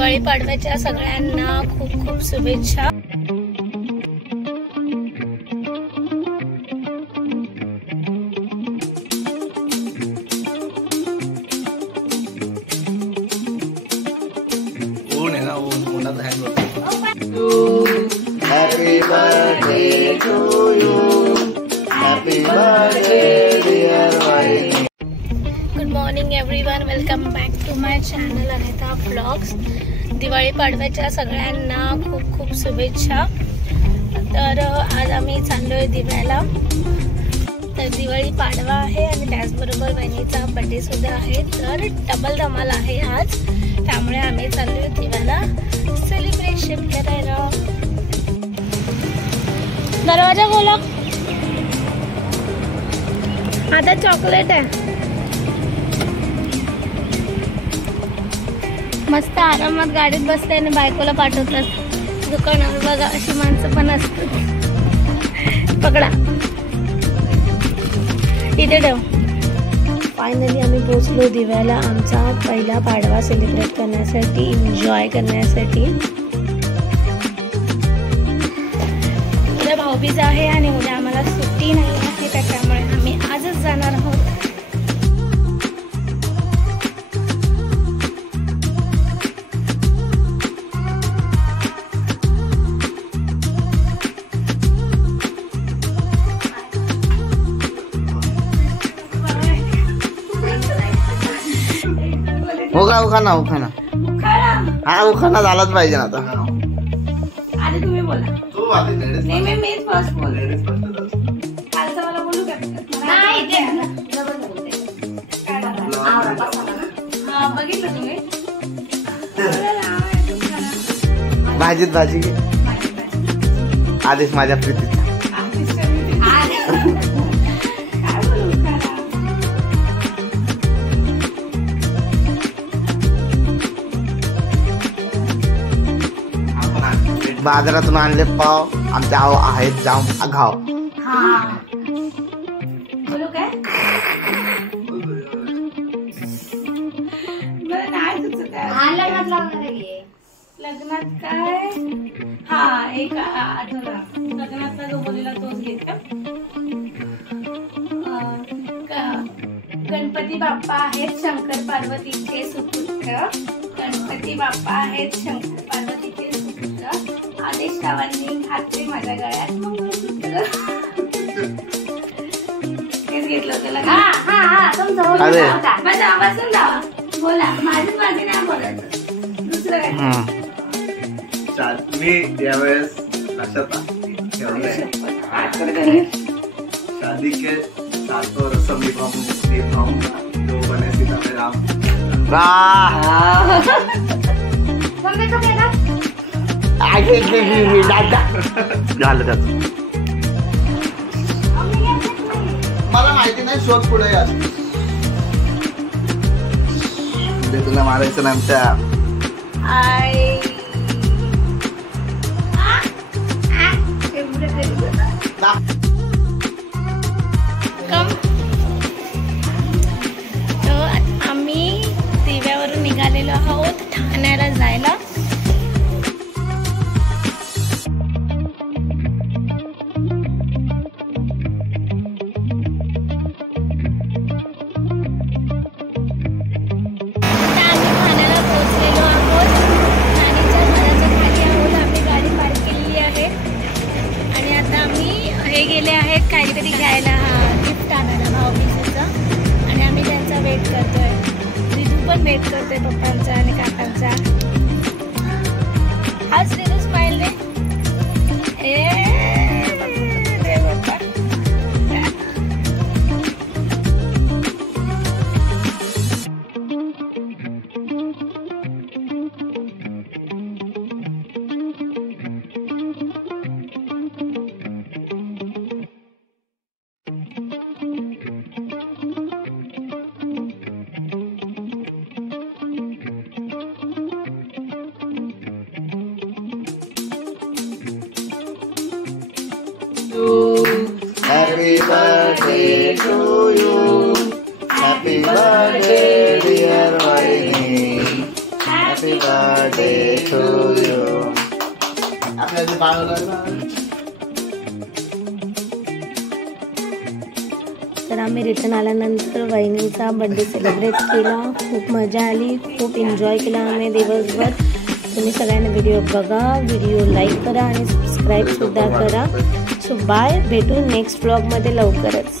दिवाळी पाडव्याच्या सगळ्यांना खूप खूप शुभेच्छा। Happy birthday to you. Happy birthday dear Vaini. Good morning everyone, welcome back to my channel Anita vlogs. Diwali पाडव्याच्या सगळ्यांना खूप खूप शुभेच्छा। तर आज आम्ही चाललोय दिव्याला। तर दिवाळी पाडवा आहे आणि त्याचबरोबर वहिनीचा बर्थडे सुद्धा आहे, तर डबल धमाल आहे आज। त्यामुळे आम्ही चाललोय दिव्याला सेलिब्रेशन करायला। दरवाजा खोला, आता चॉकलेट आहे। मस्त आरामात गाडीत बसते आणि बायकोला पाठवतात दुकानावर। बघा अशी माणसं पण असतात। पकडा, इथे ठेव। फायनली आम्ही पोहोचलो दिव्याला आमचा पहिला पाडवा सेलिब्रेट करण्यासाठी, एन्जॉय करण्यासाठी। उद्या भाऊबीज आहे आणि उद्या आम्हाला सुट्टी नाही आहे, त्याच्यामुळे आम्ही आजच जाणार आहोत। उखाना हा उखाना झालाच पाहिजे ना आता। आधी तुम्ही बोला। तू आधी लेडीज नाही, मी फर्स्ट बोल। लेडीज फर्स्ट कालचं मला बोलू का? नाही ते डबल बोलते। काय हा बघितलं तुम्ही? भाजीत भाजी घे आधीच माझ्या प्रीतीचा। बाजारातून आणले पाव आमचे आहेत जाम घाव। बोलू काय? लग्नात काय? हा एक आठवला, लग्नातला जो बोललेला तोच घेतला। गणपती बाप्पा आहेत शंकर पार्वतीचे सुपुत्र। गणपती बाप्पा आहेत शंकर पार्वतीचे सुपुत्र। आदेश रावांनी घातले माझ्या गळ्यात मंगळसूत्र। तेच घेतलं होतं लग्नात। माझा आवाज जावा, बोला। माझी नाही बोलायचं, दुसरं काय? मी यावेळेस लक्षात शादी के 7 रस्म निभाऊंगा जो बने सीता में राम। झालं त्याच। मला माहिती नाही, शोध पुढे यार। तुला मारायचं ना आमच्या आम्ही दिव्यावरून निघालेलो आहोत ठाण्याला जायला। गेले आहेत काहीतरी घ्यायला, गिफ्ट आणायला भाऊबीजेचं, आणि आम्ही त्यांचा वेट करतोय। रिजू पण वेट करतोय पप्पांचा आणि काकांचा। आज Riju smile they. Bappa Happy birthday to you. Happy birthday dear Vaini. Happy birthday तर आम्ही रिटर्न आल्यानंतर वहिनीचा बर्थडे सेलिब्रेट केला. खूप मजा आली, खूप एन्जॉय केला आम्ही दिवसभर. तुम्ही सगळ्यांनी व्हिडिओ बघा, व्हिडिओ लाईक करा आणि सबस्क्राईब सुद्धा करा. सो बाय, भेटू नेक्स्ट व्लॉगमध्ये लवकरच.